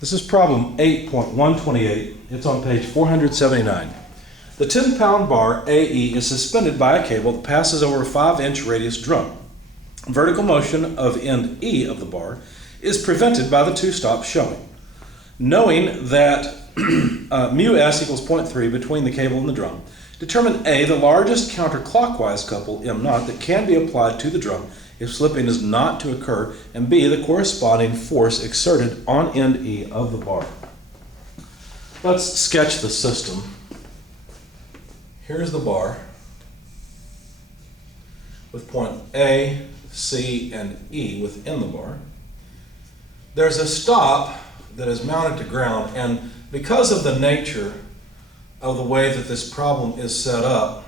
This is problem 8.128. It's on page 479. The 10-pound bar AE is suspended by a cable that passes over a 5-inch radius drum. Vertical motion of end E of the bar is prevented by the two stops showing. Knowing that mu s equals 0.3 between the cable and the drum, determine A, the largest counterclockwise couple M0 that can be applied to the drum if slipping is not to occur, and B, the corresponding force exerted on end E of the bar. Let's sketch the system. Here's the bar with point A, C, and E within the bar. There's a stop that is mounted to ground, and because of the nature of the way that this problem is set up,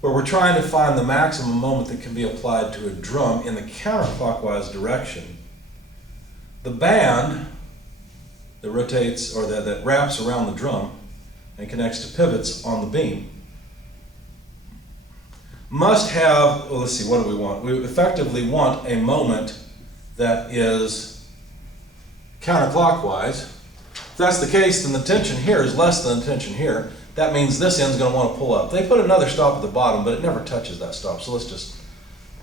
where we're trying to find the maximum moment that can be applied to a drum in the counterclockwise direction, the band that rotates or that wraps around the drum and connects to pivots on the beam must have, well, let's see, what do we want? We effectively want a moment that is counterclockwise. If that's the case, then the tension here is less than the tension here. That means this end's going to want to pull up. They put another stop at the bottom, but it never touches that stop, so let's just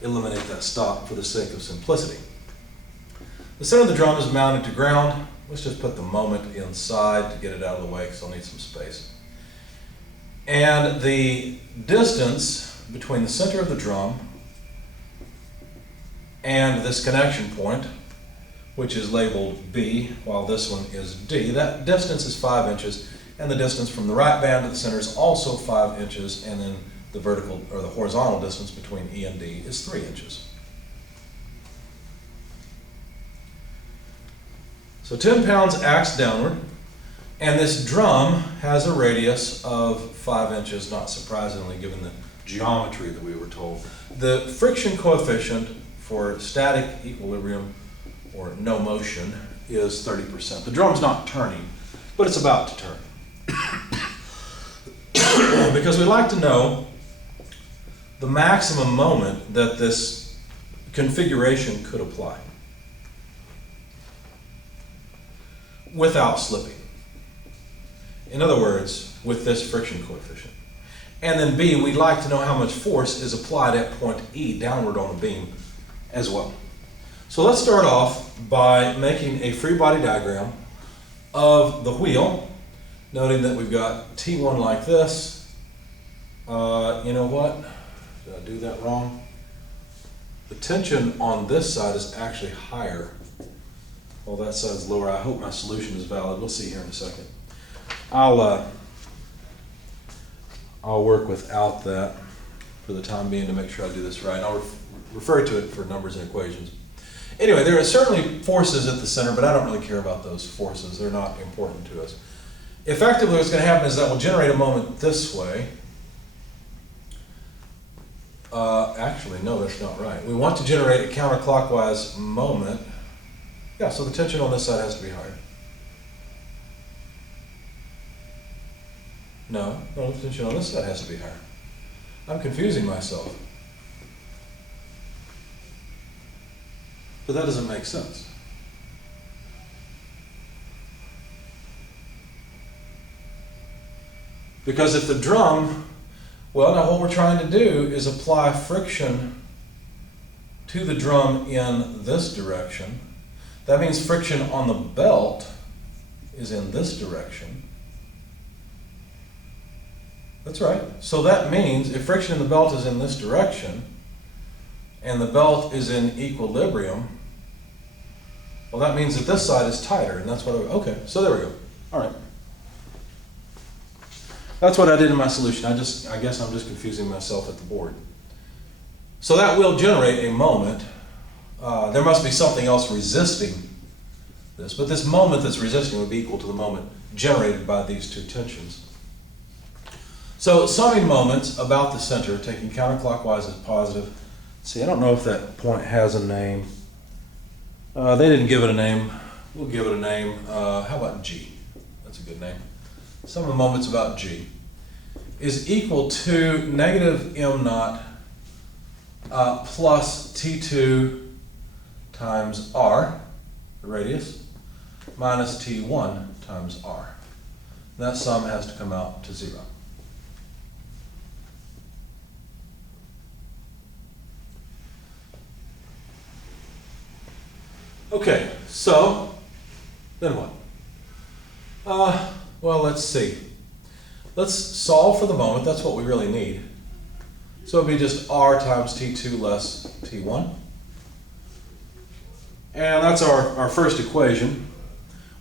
eliminate that stop for the sake of simplicity. The center of the drum is mounted to ground. Let's just put the moment inside to get it out of the way because I'll need some space. And the distance between the center of the drum and this connection point, which is labeled B, while this one is D, that distance is 5 inches, and the distance from the right band to the center is also 5 inches, and then the vertical or the horizontal distance between E and D is 3 inches. So 10 pounds acts downward, and this drum has a radius of 5 inches, not surprisingly given the geometry that we were told. The friction coefficient for static equilibrium or no motion is 30%. The drum's not turning, but it's about to turn. Because we like to know the maximum moment that this configuration could apply without slipping. In other words, with this friction coefficient. And then B, we'd like to know how much force is applied at point E downward on the beam as well. So let's start off by making a free body diagram of the wheel, noting that we've got T1 like this. You know what? Did I do that wrong? The tension on this side is actually higher, while that side's lower. I hope my solution is valid. We'll see here in a second. I'll work without that for the time being to make sure I do this right. I'll refer to it for numbers and equations. Anyway, there are certainly forces at the center, but I don't really care about those forces. They're not important to us. Effectively, what's going to happen is that we'll generate a moment this way. Actually, no, that's not right. We want to generate a counterclockwise moment. Yeah, so the tension on this side has to be higher. No, the tension on this side has to be higher. I'm confusing myself. But that doesn't make sense. Because if the drum, well, now what we're trying to do is apply friction to the drum in this direction. That means friction on the belt is in this direction. That's right. So that means if friction in the belt is in this direction and the belt is in equilibrium, well, that means that this side is tighter, and that's what okay, so there we go. All right. That's what I did in my solution. I guess I'm just confusing myself at the board. So that will generate a moment. There must be something else resisting this, but this moment that's resisting would be equal to the moment generated by these two tensions. So summing moments about the center, taking counterclockwise as positive. See, I don't know if that point has a name. They didn't give it a name. We'll give it a name. How about G? That's a good name. Sum of moments about G is equal to negative M0 plus T2 times R, the radius, minus T1 times R. That sum has to come out to 0. Okay, so then what? Well, let's see. Let's solve for the moment. That's what we really need. So it'd be just R times T2 less T1. And that's our first equation.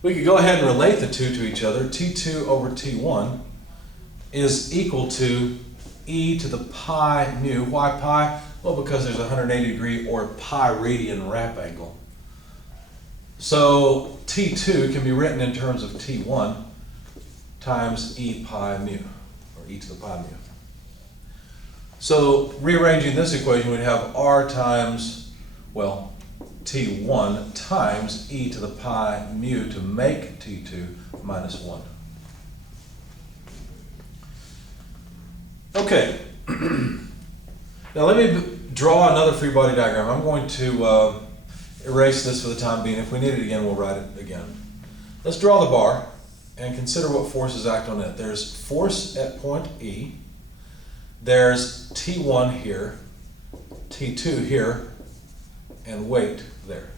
We could go ahead and relate the two to each other. T2 over T1 is equal to e to the pi mu. Why pi? Well, because there's a 180 degree or pi radian wrap angle. So T2 can be written in terms of T1 times e pi mu, or e to the pi mu. So rearranging this equation, we'd have R times, well, T1 times e to the pi mu to make T2 minus 1. Okay, now let me draw another free body diagram. I'm going to erase this for the time being. If we need it again, we'll write it again. Let's draw the bar and consider what forces act on it. There's force at point E. There's T1 here, T2 here, and weight there.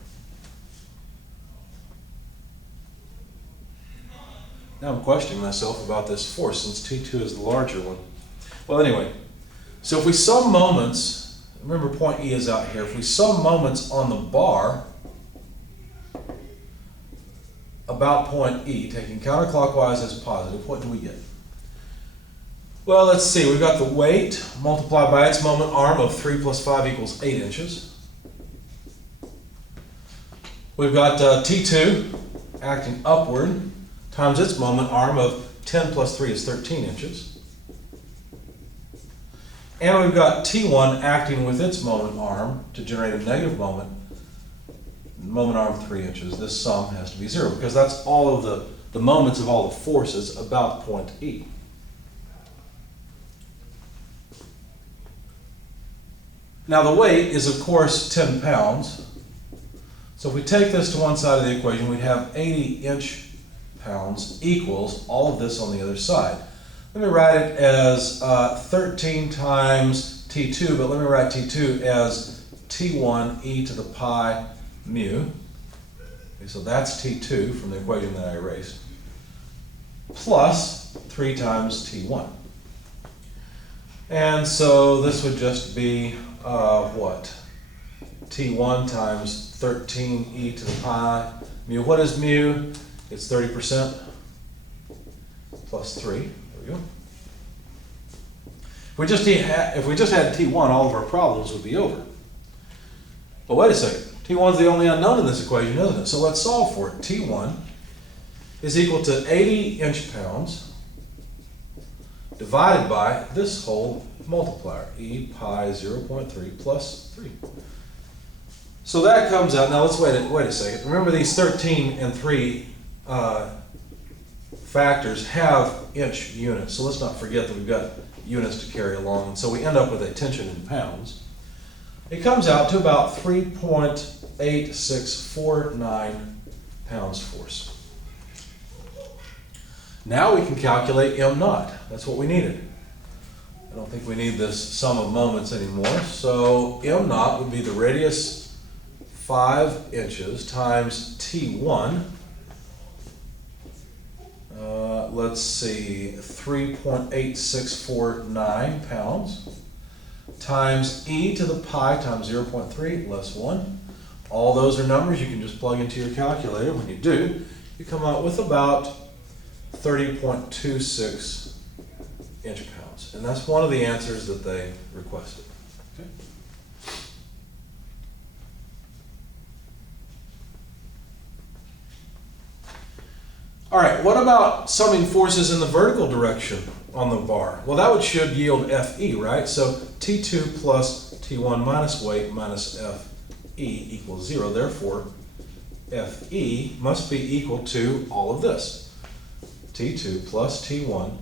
Now I'm questioning myself about this force since T2 is the larger one. Well, anyway, so if we sum moments, remember point E is out here, if we sum moments on the bar about point E, taking counterclockwise as positive, what do we get? Well, let's see, we've got the weight multiplied by its moment arm of 3 plus 5 equals 8 inches. We've got T2 acting upward times its moment arm of 10 plus 3 is 13 inches. And we've got T1 acting with its moment arm to generate a negative moment arm 3 inches. This sum has to be 0 because that's all of the moments of all the forces about point E. Now the weight is of course 10 pounds. So if we take this to one side of the equation, we'd have 80 inch-pounds equals all of this on the other side. Let me write it as 13 times T2, but let me write T2 as T1 e to the pi mu. Okay, so that's T2 from the equation that I erased, plus 3 times T1. And so this would just be what? T1 times 13 e to the pi mu. What is mu? It's 30% plus 3. There we go. If we just had T1, all of our problems would be over. But wait a second. T1 is the only unknown in this equation, isn't it? So let's solve for it. T1 is equal to 80 inch-pounds divided by this whole multiplier, e pi 0.3 plus 3. So that comes out, now let's wait a second. Remember these 13 and 3 factors have inch units, so let's not forget that we've got units to carry along, and so we end up with a tension in pounds. It comes out to about 3.8649 pounds force. Now we can calculate m0. That's what we needed. I don't think we need this sum of moments anymore. So m0 would be the radius 5 inches times T1. Let's see, 3.8649 pounds times e to the pi times 0.3 less 1. All those are numbers you can just plug into your calculator. When you do, you come out with about 30.26 inch-pounds. And that's one of the answers that they requested. Okay. All right, what about summing forces in the vertical direction on the bar? Well, that should yield Fe, right? So T2 plus T1 minus weight minus Fe equals 0. Therefore, Fe must be equal to all of this. T2 plus T1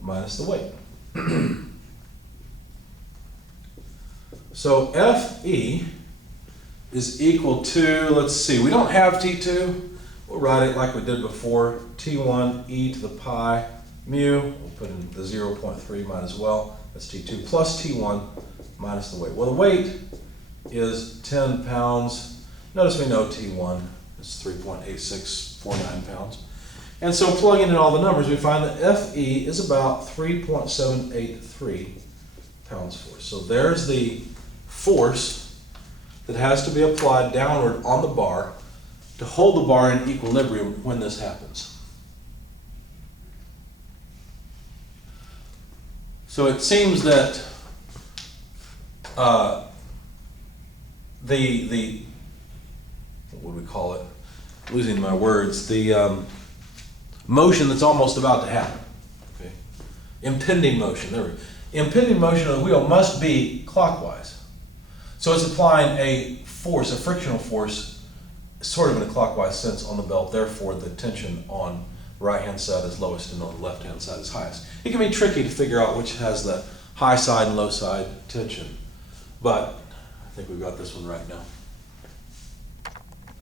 minus the weight. So Fe is equal to, let's see, we don't have T2, we'll write it like we did before, T1 e to the pi mu, we'll put in the 0.3 might as well, that's T2 plus T1 minus the weight. Well, the weight is 10 pounds. Notice we know T1 is 3.8649 pounds. And so plugging in all the numbers, we find that Fe is about 3.783 pounds force. So there's the force that has to be applied downward on the bar to hold the bar in equilibrium when this happens. So it seems that what would we call it? Losing my words. The motion that's almost about to happen. Okay. Impending motion. There we go. Impending motion of the wheel must be clockwise. So it's applying a force, a frictional force, sort of in a clockwise sense on the belt. Therefore, the tension on the right-hand side is lowest and on the left-hand side is highest. It can be tricky to figure out which has the high side and low side tension, but I think we've got this one right now.